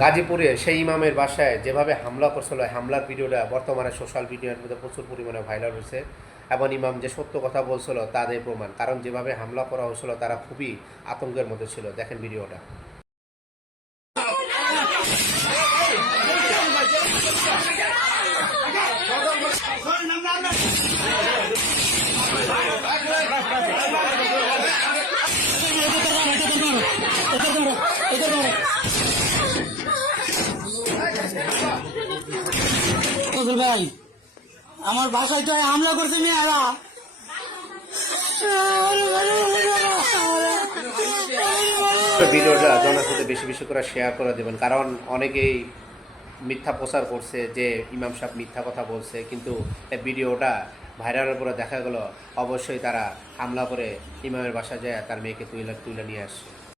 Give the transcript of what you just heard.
গাজীপুরে সেই ইমামের বাসায় যেভাবে হামলা করছিল, হামলার ভিডিওটা বর্তমানে সোশ্যাল মিডিয়ার মধ্যে প্রচুর পরিমাণে ভাইরাল হয়েছে এবং ইমাম যে সত্য কথা বলছিল তাদের প্রমাণ। কারণ যেভাবে হামলা করা হয়েছিল তারা খুবই আতঙ্কের মধ্যে ছিল। দেখেন ভিডিওটা। ভাই আমার বাসায় তো হামলা করছে মেয়েরা। ভিডিওটা জনের সাথে বেশি বেশি করে শেয়ার করে দেবেন, কারণ অনেকেই মিথ্যা প্রচার করছে যে ইমাম সাহেব মিথ্যা কথা বলছে, কিন্তু এই ভিডিওটা ভাইরালের পরে দেখা গেল অবশ্যই তারা হামলা করে ইমামের বাসা যায় তার মেয়েকে তুলে নিয়ে আসে।